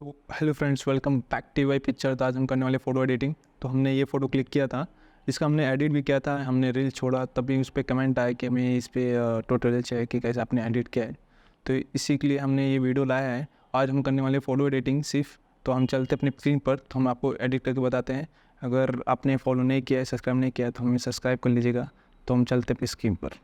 तो hello friends, welcome back to ADY picture. तो आज हम करने वाले फ़ोटो एडिटिंग। तो हमने ये फ़ोटो क्लिक किया था, इसका हमने एडिट भी किया था, हमने रील छोड़ा, तभी उस पर कमेंट आया कि हमें इस पर ट्यूटोरियल चाहिए कि कैसे आपने एडिट किया है। तो इसी के लिए हमने ये वीडियो लाया है। आज हम करने वाले फ़ोटो एडिटिंग सिर्फ। तो हम चलते अपनी स्क्रीन पर, तो हम आपको एडिट करके बताते हैं। अगर आपने फॉलो नहीं किया है, सब्सक्राइब नहीं किया है, तो हमें सब्सक्राइब कर लीजिएगा। तो हम चलते अपनी स्क्रीन पर।